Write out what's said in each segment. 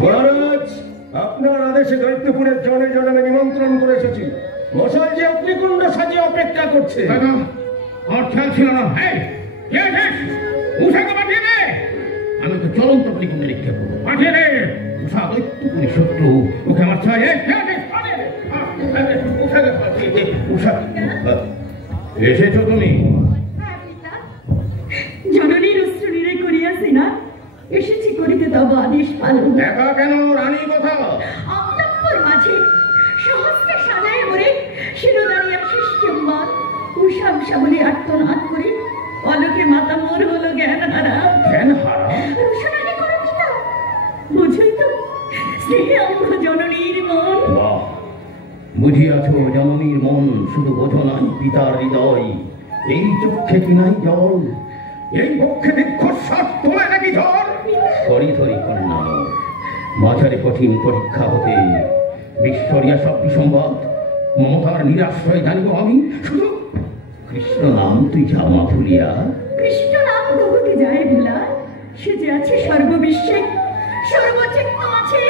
মহারাজ, আপনার আদেশে দৈত্যপুরের জনে জনে নিমন্ত্রণ করে এসেছি। মশাই যে অগ্নিকুণ্ড সাজিয়ে অপেক্ষা করছে। আমার খেয়াল ছিল না। উষাকে পাঠিয়ে দে। আমি তো চলন্ত অগ্নিকুণ্ডে নিক্ষেপ করবো। পাঠিয়ে দে। উষা দৈত্যপুরী শত্রু, ওকে আমার চাই। উষা, এসেছো তুমি? জননীর অস্ত্র নিরাই করিয়াছি না, এসেছি করিতে তব আদেশ পালন। দেখা কেন রানী কথা? অন্তঃপুর মাঝে সহস্রে সাজায় ভরে শিরোদাঁড়িয়া শিষ্যম্বর উষা উষা বলে আর্তনাদ করে অলোকে মাতা মোর হলো জ্ঞান হারা। জ্ঞান হারা? রোশনাকে করো পিতা, বুঝই তো স্নেহে অন্ধ জননীর মন। বুঝিয়াছ জননীর মন, শুধু বোঝো নাই পিতার হৃদয়। এই চক্ষে কি নাই জল, এই পক্ষে দীর্ঘশ্বাস তোলে নাকি ঝড়? ধরি ধরি কন্যা মাঝারে কঠিন পরীক্ষা হতে বিশ্বরিয়া সব বিসম্বাদ মমতার নিরাশ্রয় জানিব আমি। শুধু কৃষ্ণ নাম তুই জামা ভুলিয়া। কৃষ্ণ নাম প্রভুকে যায় ভুলা, সে যে আছে সর্ববিশ্বে, সর্বচেতন আছে,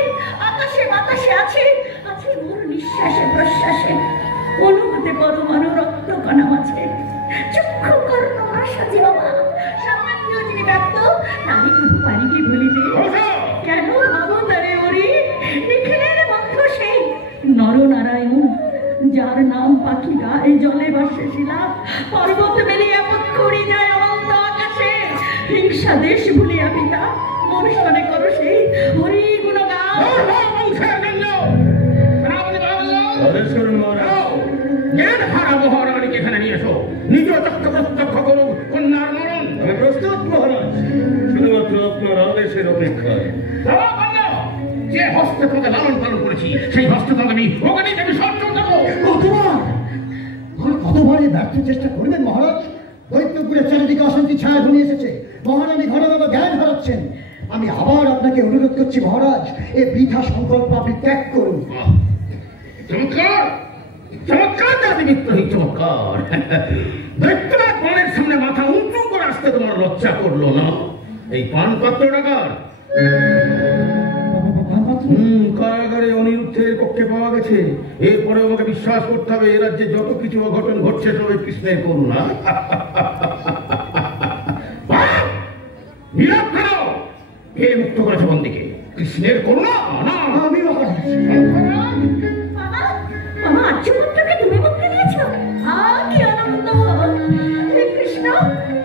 আকাশে বাতাসে আছে, আছে মোর নিঃশ্বাসে প্রশ্বাসে, অনুভূতে পরমাণু রক্ত কণা আছে। চক্ষু কর্ণ আশা যে বাবা সামান্য যিনি ব্যক্ত, তারই প্রভু পারি কি ভুলিতে? কেন ভাবো তারে ওরে নিখিলের বন্ধ সেই নরনারায়ণ, যার নাম পাখি গায়ে জলে বাসে শিলা, পর্বত বেলে আপদ করি যায় অনন্ত আকাশে। হিংসা দেশ ভুলিয়া পিতা মনুষ্যনে করো সেই হরি গুণগান। জ্ঞান হারা মহারানীকে এখানে নিয়ে এসো, নিজ চক্ষে প্রত্যক্ষ করুক কন্যার মরণ। আমি প্রস্তুত মহারাজ, শুধুমাত্র আপনার আদেশের অপেক্ষায়। যে হস্তে তোমাকে লালন পালন করেছি, সেই হস্তে তোমাকে আমি ওখানে আমি সর্জন দেবো। কতবারই ব্যর্থ চেষ্টা করবেন মহারাজ? দৈত্যপুরের চারিদিকে অশান্তি ছায়া ঘনিয়ে এসেছে, মহারানী ঘন ঘন জ্ঞান হারাচ্ছেন। আমি আবার আপনাকে অনুরোধ করছি মহারাজ, এ বৃথা সংকল্প আপনি ত্যাগ করুন। চমৎকার চমৎকার জাতিমিত্রহী চমৎকার। দৈত্যনাথ বনের সামনে মাথা উঁচু করে আসতে তোমার লজ্জা করলো না? এই পানপাত্র ডাকার কারাগারে অনিরুদ্ধের পক্ষে পাওয়া গেছে। এরপরে আমাকে বিশ্বাস করতে হবে এ রাজ্যে যত কিছু অঘটন ঘটছে সবাই কৃষ্ণের করুণা। নীরব কেন? কে মুক্ত করেছে বন্দিকে? কৃষ্ণের করুণা না। আমি বাবা আর্যপুত্রকে তুমি মুক্তি দিয়েছ, কি আনন্দ! হে কৃষ্ণ,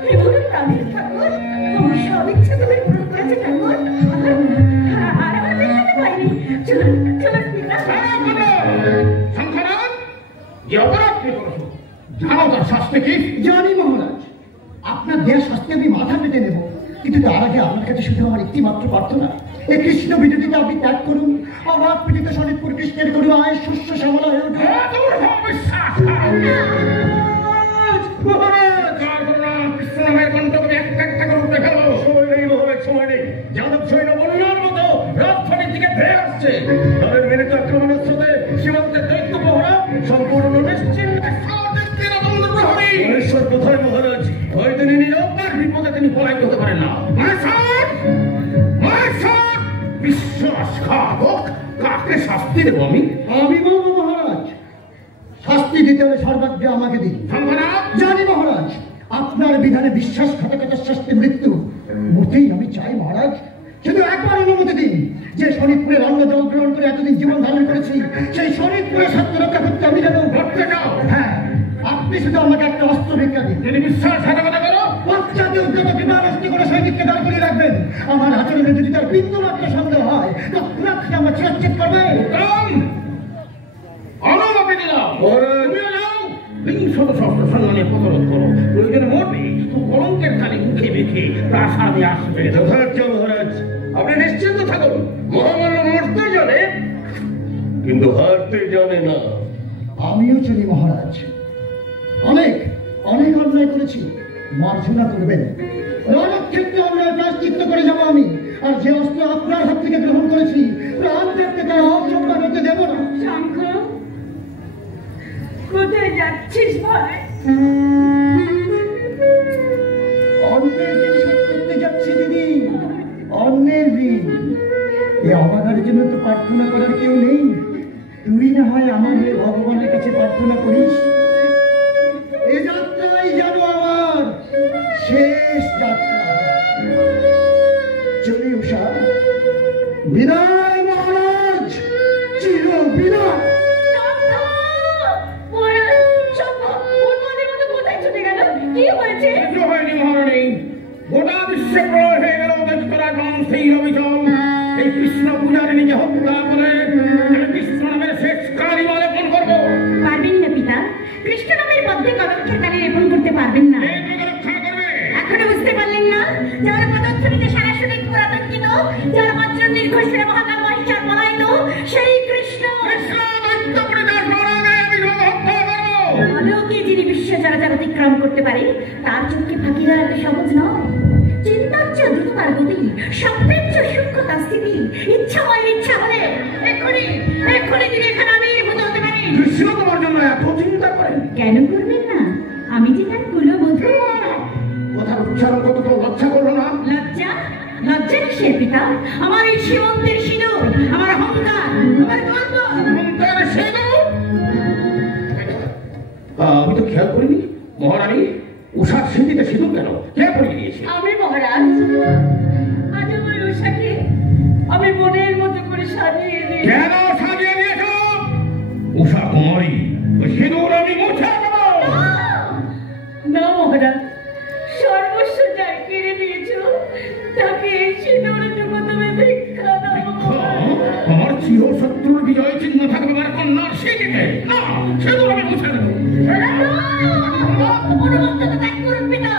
হে গুরু প্রাণীর ঠাকুর, আমার সব ইচ্ছা তুমি পূরণ করেছে ঠাকুর। আর আমার দেখতে পাইনি। চলুন চলুন পিতা। সংখ্যানাথ, যে অপরাধ তুমি করেছো জানো তার শাস্তি কি? জানি মহারাজ, আপনার দেহ শাস্তি আমি মাথা পেতে নেব, কিন্তু তার আগে আপনার কাছে শুধু আমার একটি মাত্র প্রার্থনা, এই কৃষ্ণ বিরোধীকে আপনি ত্যাগ করুন। আমার পীড়িত শরীরপুর কৃষ্ণের করুণায় শস্য শ্যামলা হয়ে উঠে। সময় নেই মহারাজ, সময় নেই। যাদব সৈন্য বন্যার মতো রাজধানীর দিকে ধেয়ে আসছে। তাদের মেরিত আক্রমণের সাথে সীমান্তের দৈত্য প্রহরা সম্পূর্ণ নিশ্চিন্ত। মহেশ্বর কোথায় মহারাজ? ওই তিনি নিরববার বিপদে তিনি পলাইতে হতে পারেন না। বিশ্বাসঘাতক, কাকে শাস্তি দেব আমি? আমি বলবো মহারাজ, শাস্তি দিতে হলে সর্বাগ্রে আমাকে দিন। জানি মহারাজ, আপনার বিধানে বিশ্বাসঘাতকতার শাস্তি মৃত্যু। মোটেই আমি চাই মহারাজ, শুধু একবার অনুমতি দিন যে শরীরপুরের অন্ন জল গ্রহণ করে এতদিন জীবন ধারণ করেছি, সেই শরীরপুরের স্বার্থ রক্ষা করতে আমি যেন ঘটতে যাও। হ্যাঁ, আপনি শুধু আমাকে একটা অস্ত্র ভিক্ষা দিন। যদি বিশ্বাসঘাতকতা করো, পশ্চাতে উদ্যত বিমানস্থি করে সৈনিককে দাঁড় করিয়ে রাখবেন। আমার আচরণে যদি তার বিন্দুমাত্র সন্দেহ হয়, তৎক্ষণাৎ আমার চিরচ্ছেদ করবে। অনুমতি দিলাম। তুমিও যাও, বিংশত সহস্র সৈন্য নিয়ে প্রতিরোধ করো। প্রয়োজনে মরবে, তো কলঙ্কের কালে মুখে মেখে প্রাসাদে আসবে। যথার্থ মহারাজ, আপনি নিশ্চিন্ত থাকুন। মহামান্য মরতে জানে, কিন্তু হারতে জানে না। আমিও চলি মহারাজ, অনেক অনেক অন্যায় করেছি, মার্জনা করবেন। রণক্ষেত্রে অন্যায় প্রায়শ্চিত্ত করে যাবো আমি। আর যে অস্ত্র আপনার হাত থেকে গ্রহণ করেছি, প্রাণ থাকতে তারা অসম্মান হতে দেব না। শঙ্খ, কোথায় যাচ্ছিস ভাই? অন্যের ঋণ শোধ করতে যাচ্ছি দিদি, অন্যের ঋণ। এ আমাদের জন্য তো প্রার্থনা করার কেউ নেই, তুই না হয় আমাদের ভগবানের কাছে প্রার্থনা করিস। এ যাত্রাই যেন আমার শেষ যাত্রা। চলি উষা, বিদায় মহারাজ, চির বিদায়। কি হয়েছে? কিছু হয়নি মহারানী, গোটা বিশ্বে প্রলয় হয়ে গেল, দেশকরা সেই অবিচল। এই কৃষ্ণ পূজারিণীকে হত্যা করে আমি কৃষ্ণ নামের শেষ কালী লেপন করবো। পারবেন না পিতা, কৃষ্ণ নামের মধ্যে কলঙ্কের কালি লেপন করতে পারবেন না। রক্ষা করবে। এখনো বুঝতে পারলেন না? যার পদধ্বনিতে সারা শরীর পুরাতঙ্কিত, যার মাত্র নির্ঘোষে মহাকাল মহিষার পলায়িত, সেই কৃষ্ণ। অলৌকিক যিনি বিশ্ব চরাচর অতিক্রম করতে পারে, তার চোখকে ফাঁকি দেওয়া এত সহজ নয়। চিন্তাচ্য দ্রুত তার গতি, স্বপ্নের সূক্ষ্ম তার স্থিতি, ইচ্ছাময়ের ইচ্ছা হলে এক্ষুনি তিনি এখানে আবির্ভূত হতে পারেন। কৃষ্ণ তোমার জন্য এত চিন্তা করেন? কেন করবেন না? আমি যে তার কুলবধূ। কথার উচ্চারণ কত তো লজ্জা করলো না? লজ্জা কিসের পিতা? আমার এই সীমন্তের সিঁদুর, আমার অহংকার, আমার গর্ব। অহংকার সিঁদুর? আমি তো খেয়াল করিনি মহারানী, উষার স্মৃতিতে সিঁদুর কেন কে পরিয়ে দিয়েছে? আমি মহারাজ, আজ আমার উষাকে আমি মনের মতো করে সাজিয়ে দিই। কেন সাজিয়ে দিয়েছ? উষা কুমারী, ওই সিঁদুর আমি মুছে দেব। না মহারাজ, সর্বস্ব যাই কেড়ে নিয়েছ, তাকে সিঁদুরটুকু তুমি ভিক্ষা দাও। আমার চির শত্রুর বিজয় চিহ্ন থাকবে আমার কন্যার স্মৃতিতে। না, সিঁদুর আমি মুছে দেব। অনুমন্তকে ত্যাগ করুন পিতা,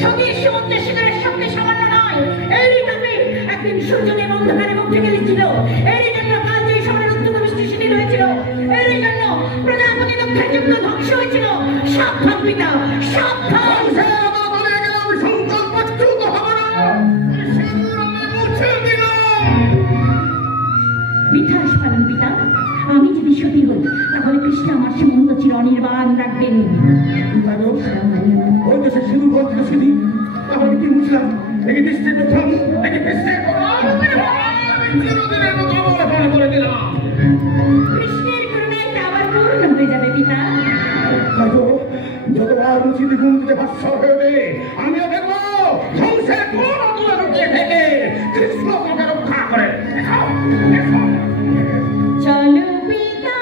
সতীর সমুদ্রের শিকারের সঙ্গে সামান্য নয়। এরই তাপে একদিন সূর্যদেব অন্ধকারে মুখ ঢেকে দিচ্ছিল, এরই জন্য কাল যে সময়ের উদ্যত বৃষ্টি শিথিল হয়েছিল, এরই জন্য প্রজাপতি দক্ষের যুদ্ধ ধ্বংস হয়েছিল। সাবধান পিতা, সাবধান। মিঠাস পালন পিতা, আমি যদি সতী হই তাহলে কৃষ্ণ আমার সীমন্ত চির অনির্বাণ রাখবেন। ওই তো সে সিঁদুর বলছিল সিঁদি, তাহলে কি বুঝলাম? দেখি দৃষ্টির প্রথম, দেখি কৃষ্ণের করে দিলাম। কৃষ্ণের করুণায় তা আবার পূর্ণ হয়ে যাবে পিতা। যতবার মুছিদি ঘুম থেকে ভাস্বর হয়ে ওঠে, আমিও দেখবো ধ্বংসের কোন অতুলে লুকিয়ে থেকে কৃষ্ণ তোমাকে রক্ষা করে। চলো পিতা,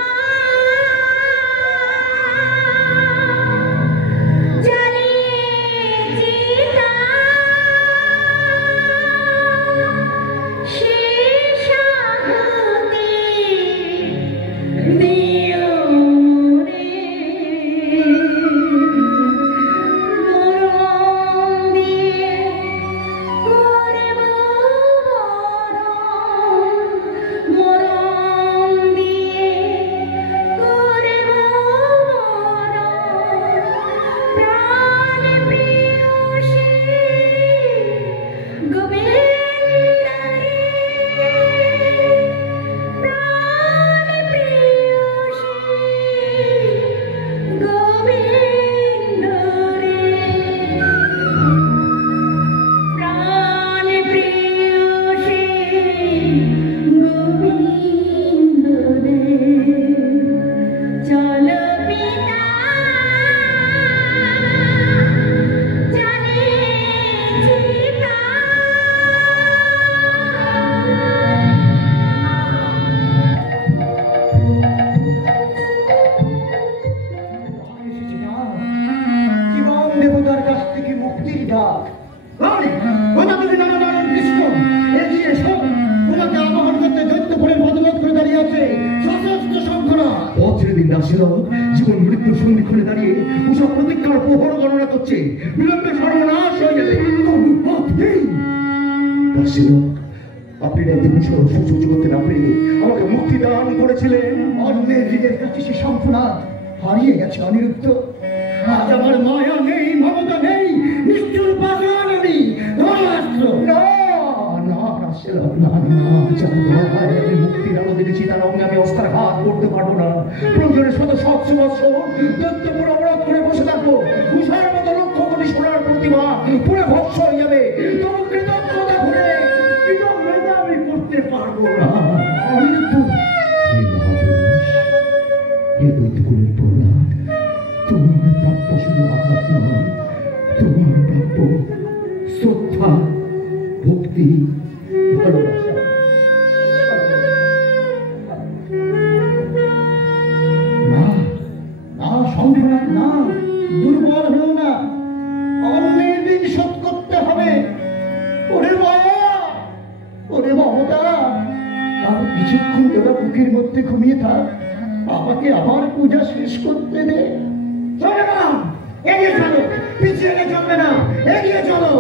চলে চিতা, শেষ আহুতি দিও রে। মরণ দিয়ে করব বরণ, মরণ দিয়ে করব বরণ। প্রাণ প্রিয়সী গোবিন্দ রে, প্রাণ প্রিয়সী গোবিন্দ রে, প্রাণ প্রিয়সী গোবিন্দ রে। চলো পিতা, চলে চিতা। জীবন দেবতার কাছ থেকে মুক্তির ডাক। রানী, ওটা তুমি না জানেন কৃষ্ণ, এগিয়ে এসো। তোমাকে আবাহন করতে দৈত্যপুরের বদলত করে দাঁড়িয়ে আছে সশস্ত্র শঙ্করা। পথের দিন দাসের জীবন মৃত্যুর সন্ধিক্ষণে দাঁড়িয়ে উষা প্রতিজ্ঞার প্রহর গণনা করছে, বিলম্বে সর্বনাশ হয়ে যাবে। দাসের আপনি রাতে বিষয় সহ্য করতে না পেরে আমাকে মুক্তি দান করেছিলেন। অন্যের হৃদের কাছে সে শঙ্খনাথ হারিয়ে গেছে অনিরুদ্ধ। আজ আমার মায়া নেই, মমতা নেই, নিষ্ঠুর পাষাণ আমি ধরাস্ত্র। আমি মুক্তির আলো দেখেছি, তার অঙ্গে আমি অস্ত্র হাত করতে পারবো না। প্রয়োজনে শত সহস্র বৎসর দৈত্যপুর অবরোধ করে বসে থাকবো। উষার মতো লক্ষ কোটি সোনার প্রতিমা পুরো ভস্ম হয়ে যাবে। তবু কৃতজ্ঞতা ভরে কৃতজ্ঞতা আমি করতে পারবো না। আর কিছুক্ষণ তোরা বুকের মধ্যে ঘুমিয়ে থাক, আমাকে আবার পূজা শেষ করতে দে। চলে না, এগিয়ে চলো, পিছিয়ে গিয়ে চলবে না, এগিয়ে চলো।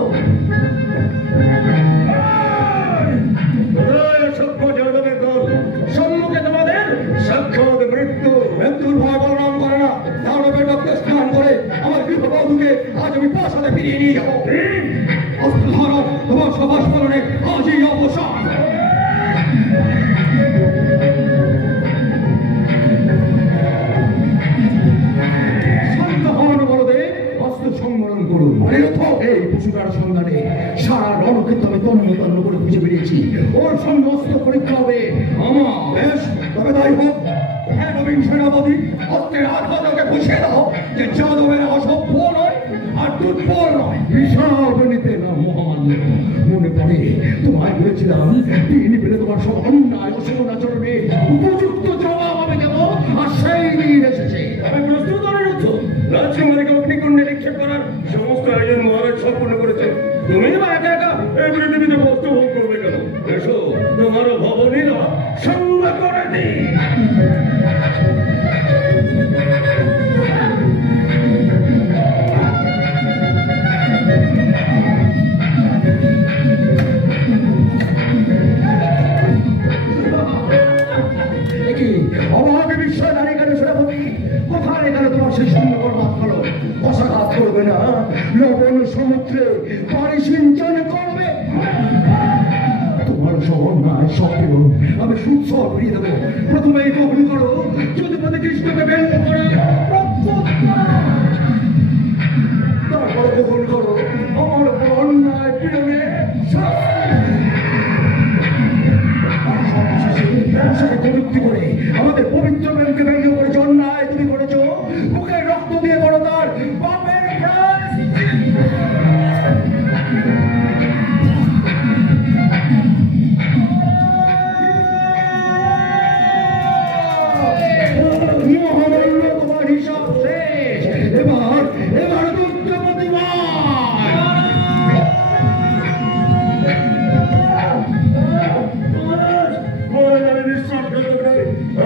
সম্মুখে তোমাদের সাক্ষাৎ মৃত্যু। মৃত্যুর ভয় বলরাম করে না, দানবের রক্তে স্নান করে আমার গৃহবধূকে আজ আমি প্রাসাদে ফিরিয়ে নিয়ে যাবো। অস্ত্র ধরো, তোমার সভাস পালনে আজই অবসান। শান্ত হন বলদেব, অস্ত্র সংবরণ করুন। এই পশুটার সন্ধানে সারা রণক্ষেত্র আমি তন্ন তন্ন করে খুঁজে বেরিয়েছি। ওর সঙ্গে অস্ত্র পরীক্ষা হবে আমার। বেশ, তবে তাই হোক। হ্যাঁ নবীন সেনাপতি, অস্ত্রের আঘাত ওকে বুঝিয়ে দাও যে যাদবের অসভ্য নয় আর দুর্বল নয়। হিসাব নিতে না মহামান্য। মনে পড়ে তোমায় বলেছিলাম দিন পেলে তোমার সব অন্যায় অসমান আচরণে উপযুক্ত জবাব আমি দেবো, আর সেই দিন এসেছে। আমি প্রস্তুত অনুরোধ। রাজকুমারীকে অগ্নিকুণ্ডে নিক্ষেপ করার সমস্ত আয়োজন মহারাজ সম্পূর্ণ করেছেন। তুমি বা একা একা এই পৃথিবীতে কষ্ট ভোগ করবে কেন? এসো, তোমারও ভবনীরা সঙ্গ করে দিই। অভাবে বিশ্বের নারী কেন সেনাপতি, কোথায় এখানে তোমার সেই সুন্দর মাত হলো? বসাঘাত করবে না, লবণ সমুদ্রে পানি সিঞ্চন করবে। তোমার সব অন্যায় সত্ত্বেও আমি সুৎসর ফিরিয়ে দেবো। প্রথমে গ্রহণ করো যদুপতি কৃষ্ণকে ব্যঙ্গ করে, তারপর গ্রহণ করো আমার অন্যায় পীড়নে প্রযুক্তি করে আমাদের পবিত্র প্রেমকে ব্যঙ্গ করে অন্যায় তুমি করেছ। বুকের রক্ত দিয়ে করো তার বাপের প্রাণ। মহামান্য তোমার হিসাব শেষ। এবার দুঃখ প্রতিবাদ।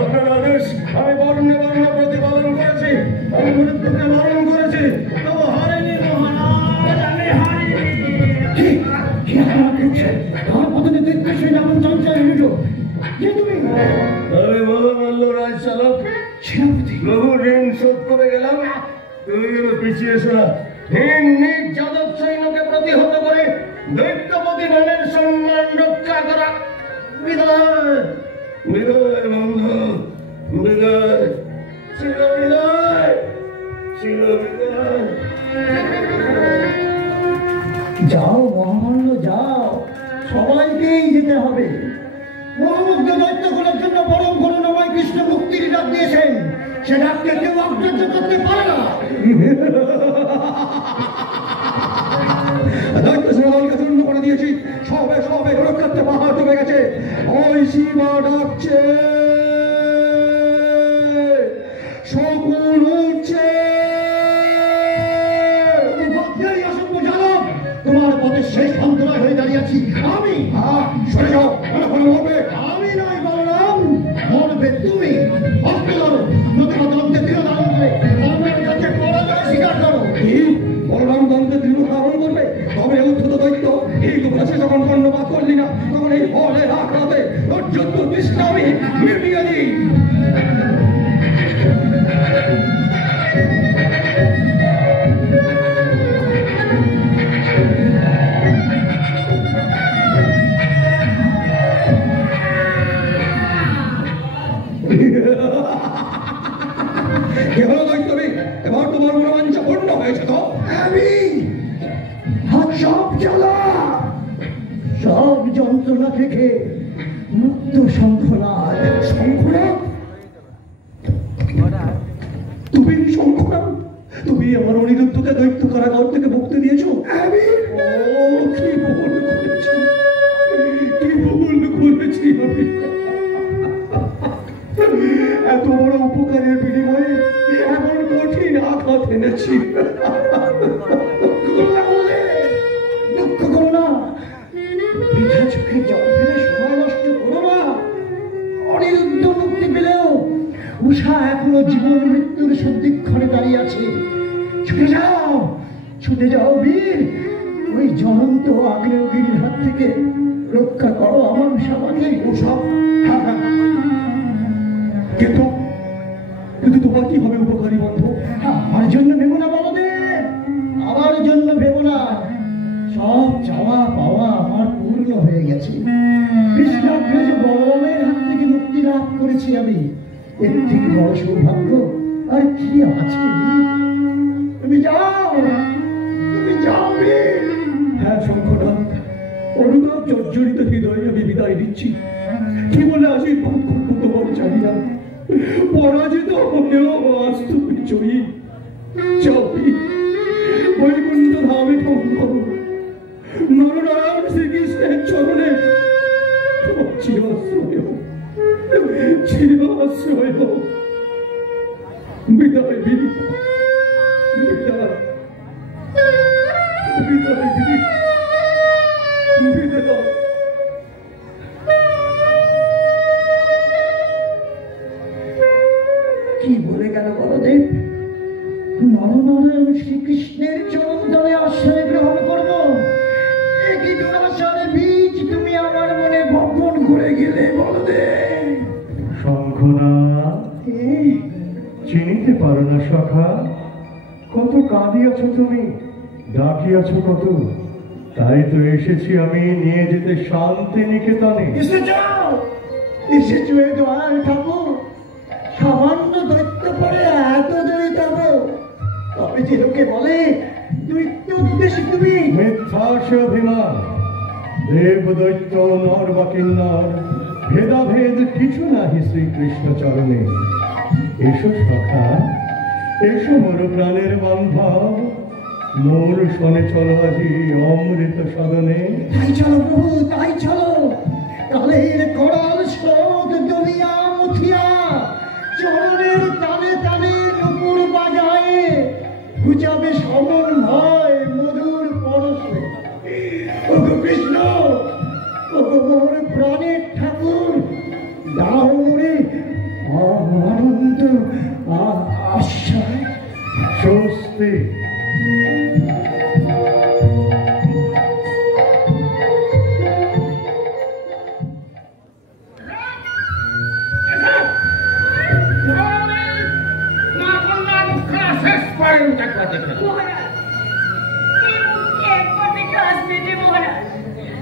আপনার আদেশ আমি বর্ণে বর্ণ প্রতিপালন করেছি, আমি মৃত্যুকে বরণ করেছি, তবু হারিনি মহারাজ, আমি হারিনি। আমি মহামান্য রাজ চালক, বহু ঋণ শোধ করে গেলাম। তুমি পিছিয়ে এসো না। নিজ যাদব সৈন্যকে প্রতিহত করে দৈত্যপতি গণের সম্মান রক্ষা করা। বিদায় বিদায় বন্ধু, বিদায়, ছিল বিদায়, ছিল বিদায়। যাও মহামান্য, যাও, সবাইকেই যেতে হবে। মহামুগ্ধ দৈত্যকুলের জন্য পরম করুণাময় কৃষ্ণ মুক্তির ডাক দিয়েছেন, সে ডাককে কেউ অগ্রাহ্য করতে পারে না। দৈত্য সেনাদলকে চূর্ণ করে দিয়েছি, সবে সবে রক্ষার্থে পাহাড় ডুবে গেছে। ওই সীমা ডাকছে, শকুন উঠছে। তোমার পথে শেষ অন্তরায় হয়ে দাঁড়িয়ে আছি আমি। সরে যাও, মরবে। আমি নয় বললাম, মরবে তুমি। অস্ত্র ধরো, নতুন দলকে দৃঢ় ধারণ করে আমার কাছে পরাজয় স্বীকার করো। বলরাম দলকে দৃঢ় ধারণ করবে, তবে উদ্ধত দৈত্য এই কাছে যখন কর্ণপাত করলি না, তখন এই হলে রাতে অর্যন্ত দৃষ্টা আমি মিটিয়ে দিই। এবার তোমার রোমাঞ্চ পূর্ণ হয়েছে তো? আমি সব জ্বালা, সব যন্ত্রণা থেকে মুক্ত। শঙ্খনাথ, শঙ্খনাথ, তুমি শঙ্খনাথ, তুমি আমার অনিরুদ্ধকে দৈত্য কারাগার থেকে মুক্তি দিয়েছো। আমি কি ভুল করেছি, কি ভুল করেছি আমি। এত বড় উপকারের বিনিময়ে এমন কঠিন আঘাত এনেছি। দুঃখ করো না, বৃথা চোখে জল ফেলে সময় নষ্ট করো না। এখনো জীবন মৃত্যুর সন্ধিক্ষণে দাঁড়িয়ে আছে। ছুটে যাও বীর, ওই জ্বলন্ত আগ্নেয়গিরির হাত থেকে রক্ষা করো আমার সবাইকে। ওসব কিন্তু কিন্তু তোমার কি হবে উপকারী বন্ধু? আমার জন্য ভেবো না বলদেব, আমার জন্য ভেবো না। সব চাওয়া পাওয়া আমার পূর্ণ হয়ে গেছে। কৃষ্ণাগ্রজ বলরামের হাত থেকে মুক্তি লাভ করেছি আমি। এর থেকে বড় সৌভাগ্য আর কি আছে? তুমি যাও, তুমি যাও বীর। হ্যাঁ শঙ্খনাথ, অনুতাপ জর্জরিত হৃদয়ে আমি বিদায় দিচ্ছি। কি বলে আশীর্বাদ করবো তোমার জানি না। পরাজিত হলেও আজ তুমি জয়ী। যাও বৈকুণ্ঠ ধামে ঠন করো। নরনারায়ণ শ্রীকৃষ্ণের চরণে তোমার চিরাশ্রয় হোক, চিরাশ্রয় হোক। বিদায় বীর, বিদায় বিদায় বীর, বিদায়। কি বলে গেল বলদেব? নরনারায়ণ শ্রীকৃষ্ণের চরণ তলে আশ্রয় গ্রহণ করবো? একই দুরাশার বীজ তুমি আমার মনে বপন করে গেলে বলদেব। শঙ্খনাথ, চিনিতে পারো না সখা? কত কাঁদিয়াছ তুমি, ডাকিয়াছ কত। তাই তো এসেছি আমি নিয়ে যেতে শান্তি নিকেতনে। এসেছো এই দয়াল ঠাকুর, সামান্য দৈত্য পরে এত দেরি তব? তবে যে লোকে বলে দৈত্য উদ্দেশ্যে তুমি। মিথ্যা সে অভিমান। দেব দৈত্য নর বা কিন্নর ভেদাভেদ কিছু নাহি শ্রীকৃষ্ণ চরণে। এসো সখা, এসো মোর প্রাণের বান্ধব, মোর শনে চলো আজি অমৃত সদনে। তাই চলো প্রভু, তাই চলো। কালের করাল স্রোত দমিয়া মুথিয়া চরণের তালে তালে নুপুর বাজায় ঘুচাবে সমন ভয় মধুর পরশে। ওগো কৃষ্ণ, ওগো মোর প্রাণের ঠাকুর, দাও মোরে অনন্ত আশ্রয়। স্বস্তি।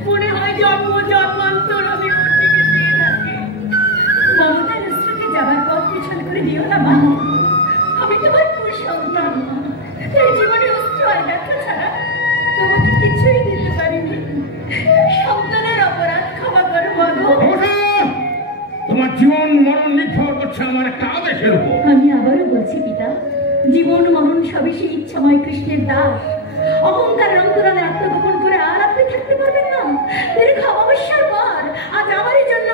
মনে হয় জন্ম জন্মান্তর আমি ওর দিকে চেয়ে থাকি। মমতার স্ত্রীকে যাবার পথ পিছন করে দিও না মা। আমি তোমার কুসন্তান, এই জীবনে অস্ত্র আর ব্যথা ছাড়া তোমাকে কিছুই দিতে পারিনি। সন্তানের অপরাধ ক্ষমা করো মাগো। তোমার জীবন মরণ নির্ভর করছে আমার একটা আদেশের উপর। আমি আবারও বলছি পিতা, জীবন মরণ সবই সেই ইচ্ছাময় কৃষ্ণের দাস। অহংকারের অন্তরালে আত্মগোপন করে আর আপনি থাকতে পারবেন না। দীর্ঘ অমাবস্যার পর আজ আমারই জন্য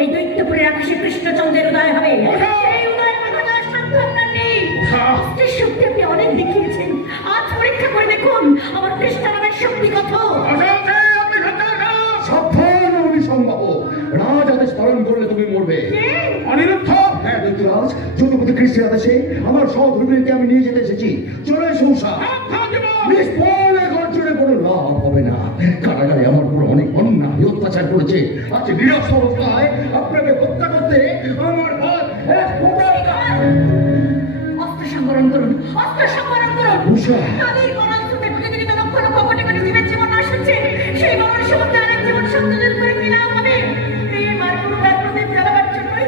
এই দৈত্যপুরের আকাশে কৃষ্ণচন্দ্রের উদয় হবে। সেই উদয় বাধার সাধ্য আপনার নেই। অস্ত্রের শক্তি আপনি অনেক দেখিয়েছেন, আজ পরীক্ষা করে দেখুন আমার কৃষ্ণ নামের শক্তি কত। সাবধান অভিসম্ভব, রাজ আদেশ পালন করলে তুমি মরবে। অনিরুদ্ধ, হ্যাঁ দৈত্যরাজ, যদুপতি কৃষ্ণের আদেশে আমার সহধর্মীকে আমি নিয়ে যেতে এসেছি। চলে সংসা নিষ্ফল গর্জনে কোনো লাভ হবে না। কারাগারে আমার উপর অনেক অন্যায় অত্যাচার করেছে। আজ নিরস্ত অবস্থায় আপনাকে হত্যা করতে আমার অস্ত্র সংবরণ করুন, অস্ত্র সংবরণ করুন। তাদের গণান্তরে প্রতিদিন লক্ষ লক্ষ কোটি কোটি জীবের জীবন নাশ হচ্ছে। সেই মরণ সমুদ্রে আরেক জীবন সংযোজন করে কি লাভ হবে? প্রেম আর করুণার প্রদীপ জ্বালাবার জন্যই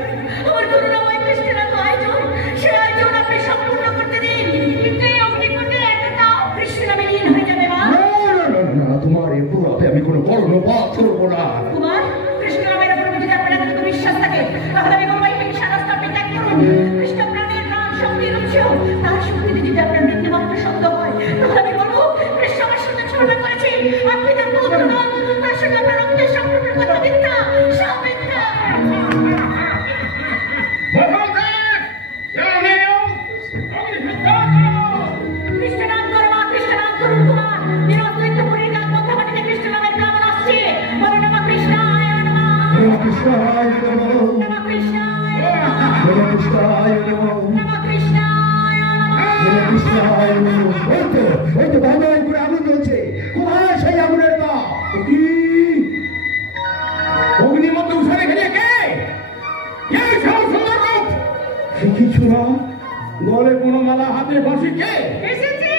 আমার করুণাময় কৃষ্ণের এত আয়োজন। সে আয়োজন আপনি সম্পূর্ণ করতে দিন। কিন্তু এই অগ্নিকুণ্ডে একটা কৃষ্ণ নামে লীন হয়ে যাবে মা। তোমার এ পুরাতে আমি কোনো কর্ণপাত করবো না। কুমার, কৃষ্ণ নামের উপর যদি আপনার এতটুকু বিশ্বাস থাকে তাহলে আমি বলবো এই সারাস্তা আপনি ত্যাগ করুন। কৃষ্ণ প্রাণের প্রাণ শক্তির উৎস, তার শক্তিতে যদি আপনার মৃত্যুমাত্র সত্য হয় তাহলে আমি বলবো কৃষ্ণ আমার সঙ্গে ছলনা করেছে। আপনি তার পুত্র নন, তার সঙ্গে আপনার রক্তের সম্পর্কের কথা মিথ্যা, সব মিথ্যা। কৃষ্ণ নাম করো মা, কৃষ্ণ নাম করুন কুমার। নিরদ্বৈতপুরীর গান মধ্যে মাটিতে কৃষ্ণ নামের ব্রাহ্মণ আসছে। বলো নমঃ কৃষ্ণায় নমঃ, কৃষ্ণায় নমঃ, নমঃ কৃষ্ণায় কৃষ্ণায় নমঃ কৃষ্ণায় কৃষ্ণায় নমঃ। ওই তো বাবাই করে আগুন জ্বলছে। কোথায় সেই আগুনের তাপ? কি অগ্নিমত উষারে ঘিরে কে? সে কিছু না, গলে কোনো মালা, হাতে বাঁশি, কে এসেছে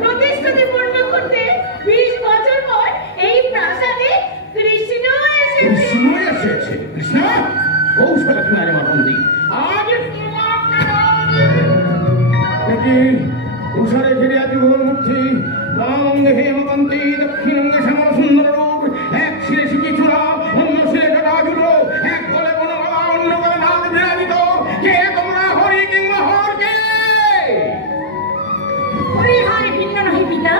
প্রতিশ্রুতি পূর্ণ করতে 20 বছর পর এই প্রাসাদে কৃষ্ণ এসেছে। কৃষ্ণ এসেছে? কৃষ্ণ কৌশলে কিনারে মাতন্দি আজ দেখি উষারে ঘিরে আজ ভোরমূর্তি, বাম অঙ্গে হেমকান্তি, দক্ষিণ অঙ্গে শ্যামল সুন্দর রূপ, এক শিরে শিখি চূড়া, অন্য শিরে কাটা জুড়ো, এক গলে বনমালা, অন্য গলে নাদ বিরাজিত। কে তোমরা? হরি কিংবা হর কে? হরিহর ভিন্ন নহে পিতা,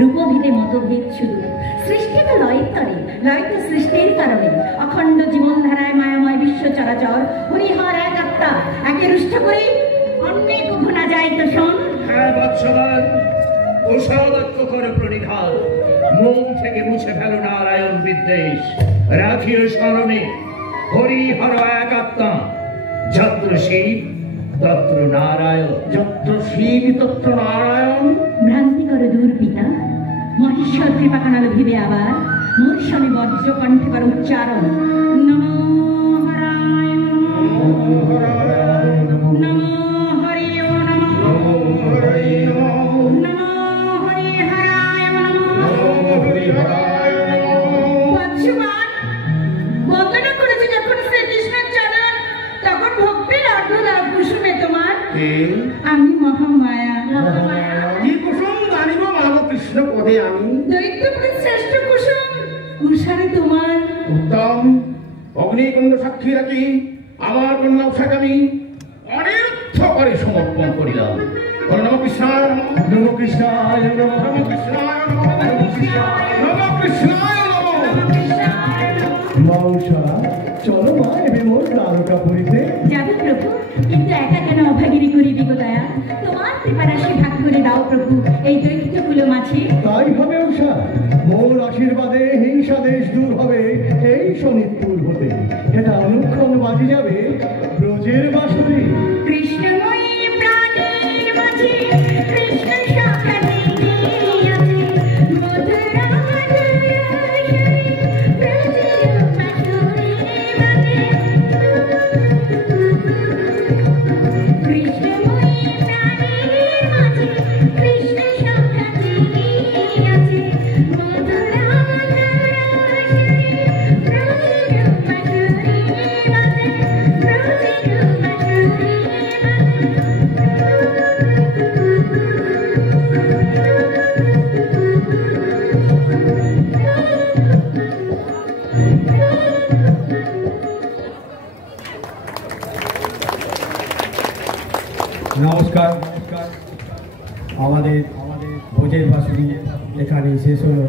রূপভেদে মতভেদ শুধু। সৃষ্টি তো লয়ের তরে, লয় তো সৃষ্টির কারণে। অখণ্ড জীবনধারায় মায়াময় বিশ্ব চরাচর, হরিহর এক আত্মা, একে রুষ্ট করে অন্যে কভু না যায় তো শোন। হ্যাঁ বৎসবান, কুশলক্ষ করে প্রণিধান, মন থেকে মুছে ফেলো নারায়ণ বিদ্বেষ। রাখিও স্মরণে হরিহর এক আত্মা, যত্র শিব তত্র নারায়ণ। যত্র শিব তত্র নারায়ণ। ভ্রান্তি করো দূর পিতা, মহেশ্বর কৃপা কানালো ভিবে আবার, মোর স্বামী বজ্র কণ্ঠে কর উচ্চারণ। নমো হরায় নমো নমো হরি নমো নমো হরি হরায় নমো। বৎসবান, বন্দনা করেছে যখন শ্রীকৃষ্ণের চরণ, তখন ভক্তির অর্ধ দাও কুসুমে তোমার। আমি মহামায়া। কি কুসুম জানিব মানব কৃষ্ণ পদে আমি? দৈত্যপতির শ্রেষ্ঠ কুসুম, উষারে তোমার। উত্তম। অগ্নিকুণ্ড সাক্ষী রাখি আমার কন্যা উষাকে আমি অনিরুদ্ধ করে সমর্পণ করিলাম। নম কৃষ্ণায় নমঃ। নম কৃষ্ণায় নমঃ। নম কৃষ্ণায় নমঃ। নম কৃষ্ণায় নমঃ। মা উষা, চলো মা এবে মোর তারকা পুরীতে। যাবে প্রভু, কিন্তু একা কেন অভাগিনী করিবি গো দয়া? তোমার কৃপারাশি ভাগ করে দাও প্রভু এই দৈত্যকুলো মাঝে। তাই হবে উষা, মোর আশীর্বাদে হিংসা দেশ দূর হবে এই শোনিতপুর হতে। এটা অনুক্ষণ বাজি যাবে ব্রজের বাঁশরি। কৃষ্ণময়ী প্রাণের মাঝে কৃষ্ণ শাখা জেগেছে, মধুরা মধুরা ব্রজের বাঁশরি বাজে। কৃষ্ণময়ী প্রাণের মাঝে কৃষ্ণ শাখা জেগেছে, মধুরা মধুরা ব্রজের বাঁশরি বাজে, ব্রজের বাঁশরি নমস্কার। আমাদের ভোজের বাসুরি এখানে শেষ হলো।